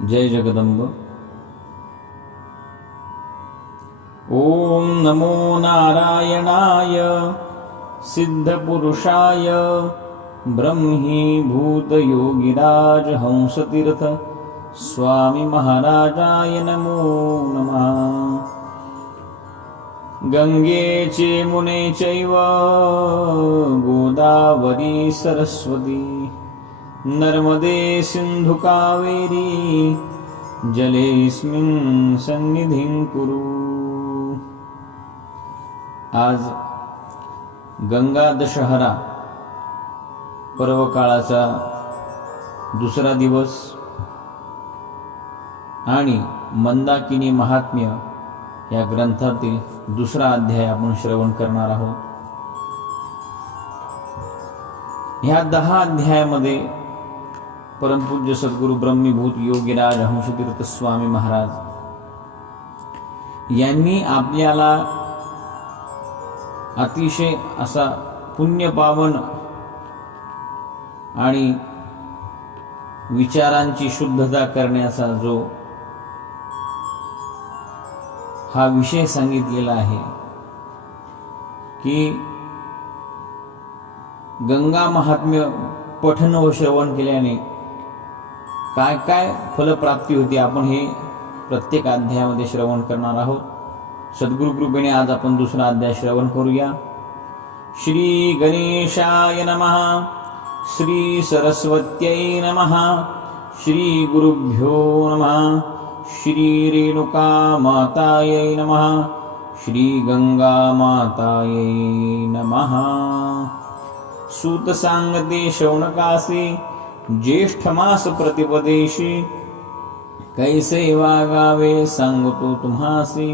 जय जगदंब। ओम नमो नारायणाय सिद्धपुरुषाय ब्रह्मीभूत योगिराज हंसतीर्थ स्वामी महाराजाय नमो नमः। गंगे चे मुने चैव गोदावरी सरस्वती नर्मदे सिंधु कावेरी जलेस्मिन् सन्निधिं कुरु। आज गंगा दशहरा पर्व काळाचा दुसरा दिवस आणि मंदाकिनी महात्म्य या ग्रंथातील दुसरा अध्याय आपण श्रवण करणार आहोत। ह्या 10 अध्यायामध्ये परमपूज्य सद्गुरु ब्रह्मीभूत योगीराज हंसतीर्थ स्वामी महाराज यांनी आपल्याला अतिशय असा पुण्यपावन आणि विचारांची शुद्धता करण्याचा जो हा विषय सांगितलेला आहे की गंगा महात्म्य पठन व श्रवण केल्याने काय काय फलप्राप्ती होती, आपण हे प्रत्येक अध्यायामध्ये श्रवण करणार आहोत। सद्गुरु कृपेने आज आपण दुसरा अध्याय श्रवण करूया। श्री गणेशाय नमः, श्री सरस्वत्यै नमः, श्री गुरुभ्यो नमः, श्री रेणुका मातायै नमः, श्री गंगा मातायै नमः। सूत सांगते शौनकासी ज्येष्ठ मास प्रतिपदेशी कैसे वागावे सांगतो तुम्हासी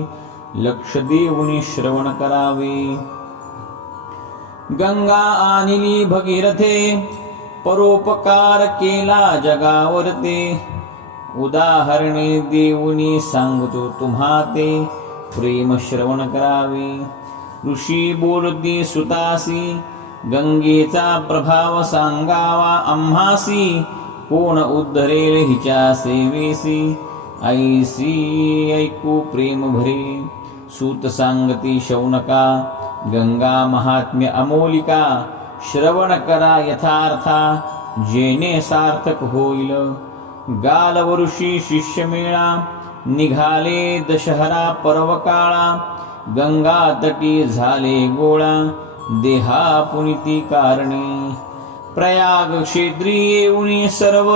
लक्ष देऊनी श्रवण करावे। गंगा आणिली भगीरथे परोपकार केला जगावरते उदाहरणे देऊनी सांगतो तुम्हा ते प्रेम श्रवण करावे। ऋषी बोलती सुतासी गंगेचा प्रभाव सांगावा आम्हासी कोण उद्धरेल हिच्या सेवेसी ऐसी ऐकू प्रेम भरे। सूत सांगती शौनका गंगा महात्म्य अमोलिका श्रवण करा यथार्था जेणे सार्थक होईल। गालवऋषी शिष्य मेळा निघाले दशहरा पर्व काळा गंगा तटी झाले गोळा देहा पुनिती कारणे। प्रयाग क्षेत्री येऊनी सर्व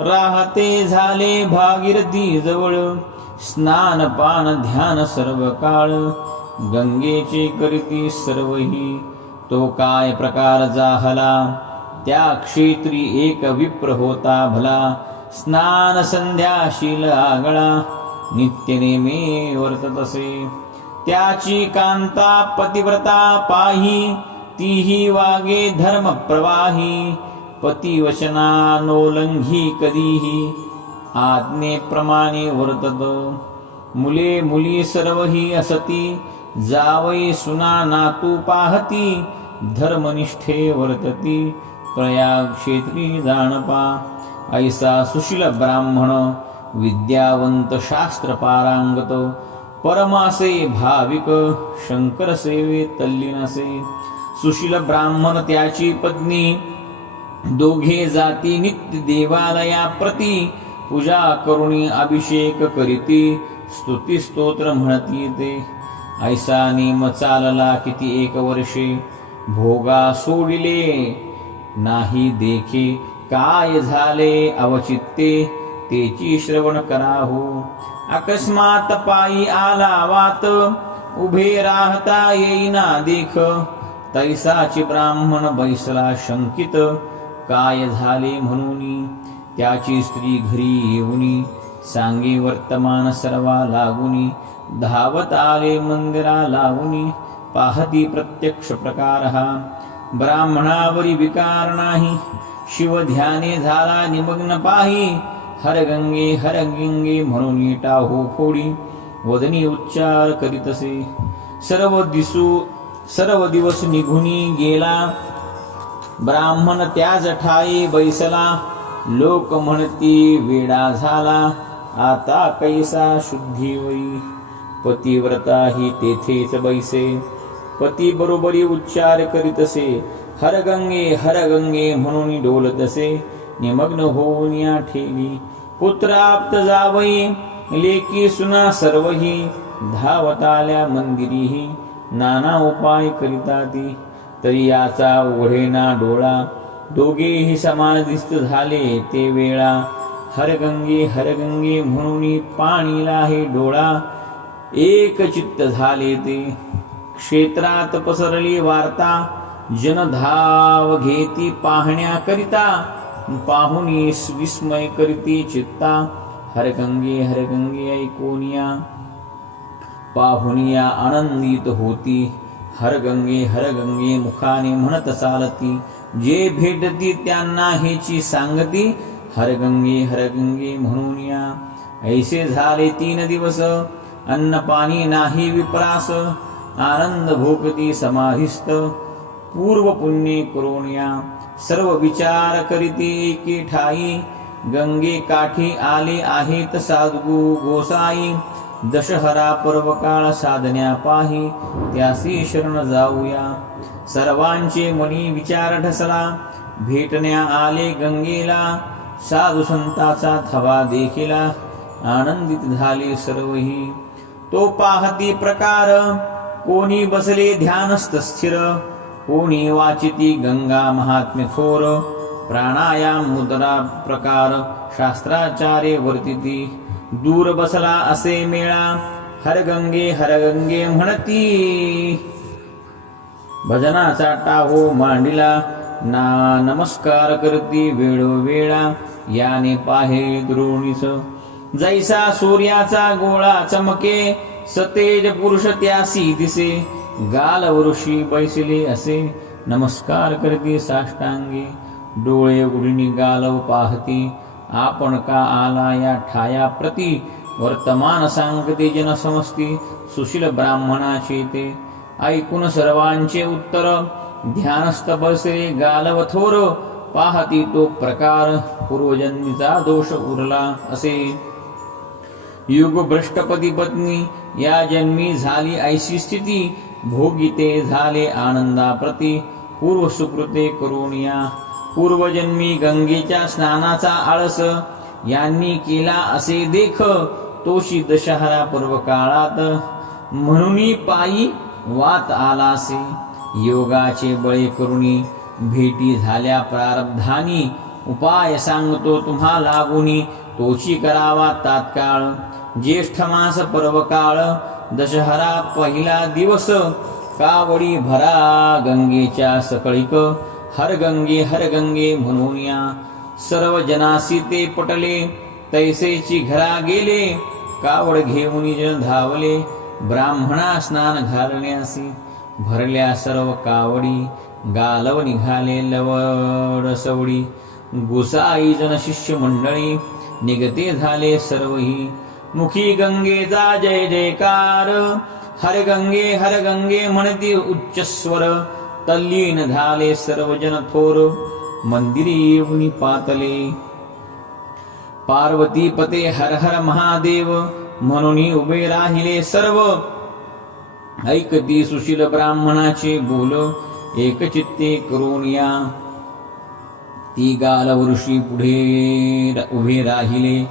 राहते झाले भागीरथी जवळ स्नान पान ध्यान सर्व काळ गंगेचे करीती सर्वही तो काय प्रकार जाहला त्या क्षेत्री एक विप्र होता भला स्नान संध्या शील आगळा नित्य नेमे वर्तत असे त्याची कांता पतिव्रता पाही तीही वागे धर्म प्रवाही पतिवचना नोलंघी कधीही आज्ञेप्रमाणे वर्तत। मुले मुली सर्वही असती जावई सुना नातू पाहती धर्मनिष्ठे वर्तती प्रयाग क्षेत्री जाणपा। ऐसा सुशील ब्राह्मण विद्यावंत शास्त्र पारांगत परमासे भाविक शंकर सेवे तल्लीनसे। सुशील ब्राह्मण त्याची पत्नी दोघे जाती नित्य देवालया प्रती पूजा करुणी अभिषेक करीती स्तुती स्तोत्र म्हणती ते। ऐसा नेम चालला किती 1 वर्षे भोगा सोडिले नाही देखे काय झाले अवचित्ते तेची श्रवण कराहो। अकस्मात पायी आला वात उभे राहता येईना देख तैसाची ब्राह्मण बैसला शंकित काय झाले म्हणून। त्याची स्त्री घरी येऊनी सांगे वर्तमान सर्वा लागुनी धावत आले मंदिरा लावुनी पाहती प्रत्यक्ष प्रकार हा ब्राह्मणावरी विकार नाही शिव ध्याने झाला निमग्न पाही हर गंगे म्हणून टाहो फोडी वदनी उच्चार करीतसे। सर्व दिवस निघुनी गेला ब्राह्मण त्या जठाई बैसला लोक म्हणती वेडा झाला, आता कैसा शुद्धी होई. पतिव्रता ही तेथेच बैसे, पती बरोबरी उच्चार करीतसे. हर गंगे म्हणून डोलतसे, निमग्न होऊन या ठेली. पुत्राप्त जावई लेकी सुना सर्वही, धावताल्या मंदिरीही नाना उपाय करिता ती. तरी याचा उघडेना डोळा, दोघेही समाधिस्थ झाले ते वेळा. हर गंगे म्हणून पाणीला हे डोळा, एक चित्त झाले ते. क्षेत्रात पसरली वार्ता, जन धाव घेती पाहण्याकरिता. पाहुनी विस्मय करीती चित्ता, हर गंगे ऐकोनिया. पाहुनिया आनंदित होती, हर गंगे मुखाने म्हणत चालती. जे भेटती त्यांना हेची सांगती, हर गंगे म्हणून या. ऐसे झाले 3 दिवस, अन्न पाणी नाही विप्रास. आनंद भोगती समाधिस्थ, पूर्व पुण्य करून या. सर्व विचार करीती एके ठाई, गंगे काठी आले आहेत साधू गोसाई. दशहरा पर्व काळ साधण्या पाही, त्यासी शरण जाऊया. सर्वांचे मनी विचार ठसला, भेटण्या आले गंगेला. साधू संताचा थवा देखिला, आनंदित झाले सर्वही. तो पाहती प्रकार, कोणी बसले ध्यानस्थ स्थिर. कोणी वाचिती गंगा महात्म्य थोर. प्राणायाम मुद्रा प्रकार, शास्त्राचार्य वर्तिती. दूर बसला असे मेळा, हर गंगे म्हणती. भजनाचा टाहो मांडिला, नमस्कार करती वेळोवेळा. याने पाहे द्रोणीस, जैसा सूर्याचा गोळा चमके. सतेज पुरुष त्यासी दिसे, गालवृषी बैसले असे. नमस्कार करती साष्टांगे, डोळे उघडीनी गालव पाहती. आपण का आला या ठाया प्रती, वर्तमान सांगते जन समजती. सुशील ब्राह्मणाचे ते ऐकून सर्वांचे उत्तर, ध्यानस्थ बसले गालव थोर. पाहती तो प्रकार, पूर्वजन्मीचा दोष उरला असे. युग भ्रष्टपती पत्नी या जन्मी झाली ऐशी स्थिती. भोगिते झाले आनंदाप्रती, पूर्व सुकृते करून या. पूर्वजन्मी गंगेच्या स्नानाचा आळस, यांनी केला असे देख. तोशी दशहरा पर्व काळात, म्हणून पायी वात आलासे. योगाचे बळे करुणी, भेटी झाल्या प्रारब्धानी. उपाय सांगतो तुम्हा लागुनी, तोची करावा तात्काळ. ज्येष्ठ मास पर्व काळ, दशहरा पहिला दिवस. कावडी भरा गंगेच्या सकळीक, हर गंगे म्हणून या. सर्व जनासी ते पटले, तैसेची घरा गेले. कावड घेऊन जन धावले, ब्राह्मणा स्नान घालण्यासी. भरल्या सर्व कावडी, गालव निघाले लवड सवडी. गोसाई जन शिष्य मंडळी, निगते झाले सर्वही. मुखी गंगेचा जय जयकार, हर गंगे म्हणती उच्च स्वर. तल्लीन झाले सर्वजन थोर, मंदिरी येऊन पातले. पार्वती पते हर महादेव, म्हणून उभे राहिले सर्व. ऐकती सुशील ब्राह्मणाचे बोल, एकचित्ते करून या. ती गालव ऋषी पुढे उभे राहिले,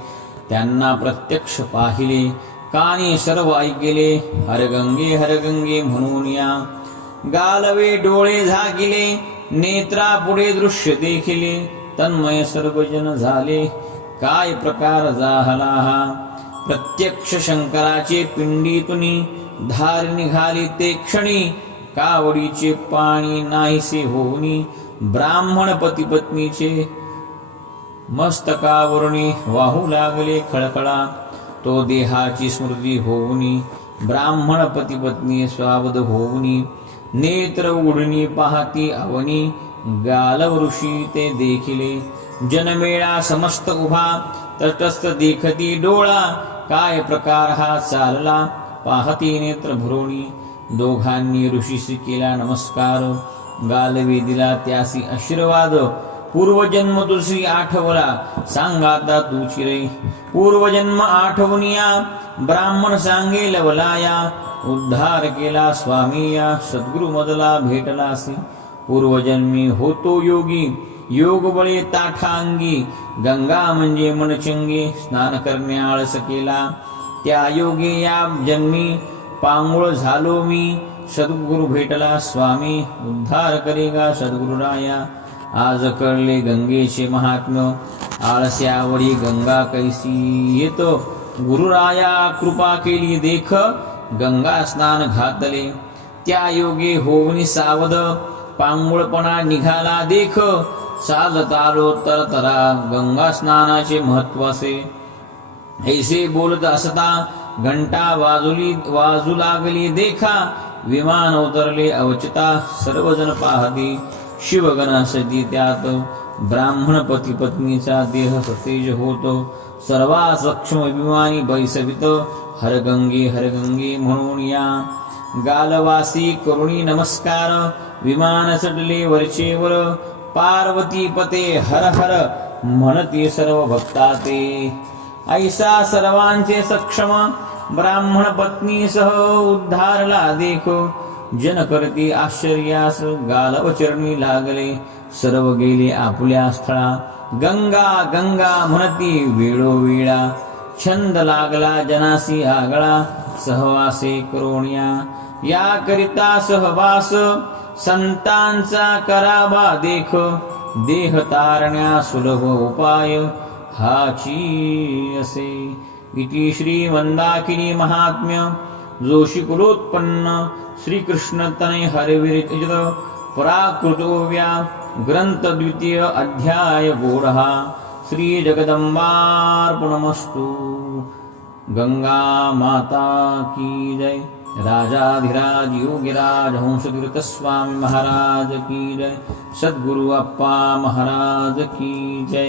त्यांना प्रत्यक्ष पाहिले. कानी सर्व ऐकले, हर गंगे म्हणून या. गालवे डोळे झाकिले, नेत्रा पुढे दृश्य देखिले. तन्मय सर्वजन झाले, काय प्रकार झाला हा. प्रत्यक्ष शंकराचे पिंडीतुनी, धार निघाली ते क्षणी. कावडीचे पाणी नाहीसे होऊनी, ब्राह्मण पती पत्नीचे मस्तकावरुणी वाहू लागले खळखळा. तो देहाची स्मृती होऊनी, ब्राह्मण पती पत्नी स्वावध होऊनी. नेत्र उघडणी पाहती अवनी, गालव ऋषी ते देखिले. जनमेळा समस्त उभा, तटस्थ देखती डोळा. काय प्रकार हा चालला, पाहती नेत्र भरोणी. दोघांनी ऋषीशी केला नमस्कार, गालवे दिला त्यासी आशीर्वाद. पूर्वजन्म तुझी आठवला सांगाता तू चिरे पूर्वजन्म आठवनिया ब्राह्मण सांगे लवलाया उद्धार केला स्वामी या सद्गुरु मदला भेटलासी पूर्वजन्मी होतो योगी योग बळे ताठांगी गंगा म्हणजे मनचंगी स्नान करणे आळस केला त्या योगे या जन्मी पांगुळ झालो मी सद्गुरु भेटला स्वामी उद्धार करेगा सद्गुरुराया आज कळले गंगेचे महात्म्य आळस्यावरी गंगा कैसी येतो गुरुराया कृपा केली देख गंगा स्नान घातले त्या योगे होवनी सावध पांगुळपणा निघाला देख चालत आलो तरतरा गंगा स्नानाचे महत्व असे ऐसे बोलत असता घंटा वाजू लागली देखा विमान उतरले अवचिता सर्वजण पाहती शिवगण सती त्यात ब्राह्मण पती पत्नीचा देह सतेज होतो सर्वा सक्षम अभिमानी बैसवित हरगंगे म्हणून या गालवासी करुणी नमस्कार विमान चढले वरचेवर पार्वती पते हर हर म्हणती सर्व भक्ता ते ऐसा सर्वांचे सक्षम ब्राह्मण पत्नी सह उद्धारला देखो जन करती आश्चर्यास गालव चरणी लागले सर्व गेले आपल्या स्थळा गंगा गंगा म्हणती वेळोवेळा छंद लागला जनासी आगळा सहवासे करोण्या या करिता सहवास संतांचा करावा देख देह तारण्या सुलभ उपाय हाची असे इति श्री मंदाकिनी महात्म्य जोशी कुलोत्पन्न श्रीकृष्ण तनय हरिविरचित पराकृतोव्या ग्रंथ द्वितीय अध्याय गोडहा श्री जगदंबार्पणमस्तु गंगा माता की जय राजाधिराज योगिराज हंसतीर्थ स्वामी महाराज की जय सद्गुरु अप्पा महाराज की जय।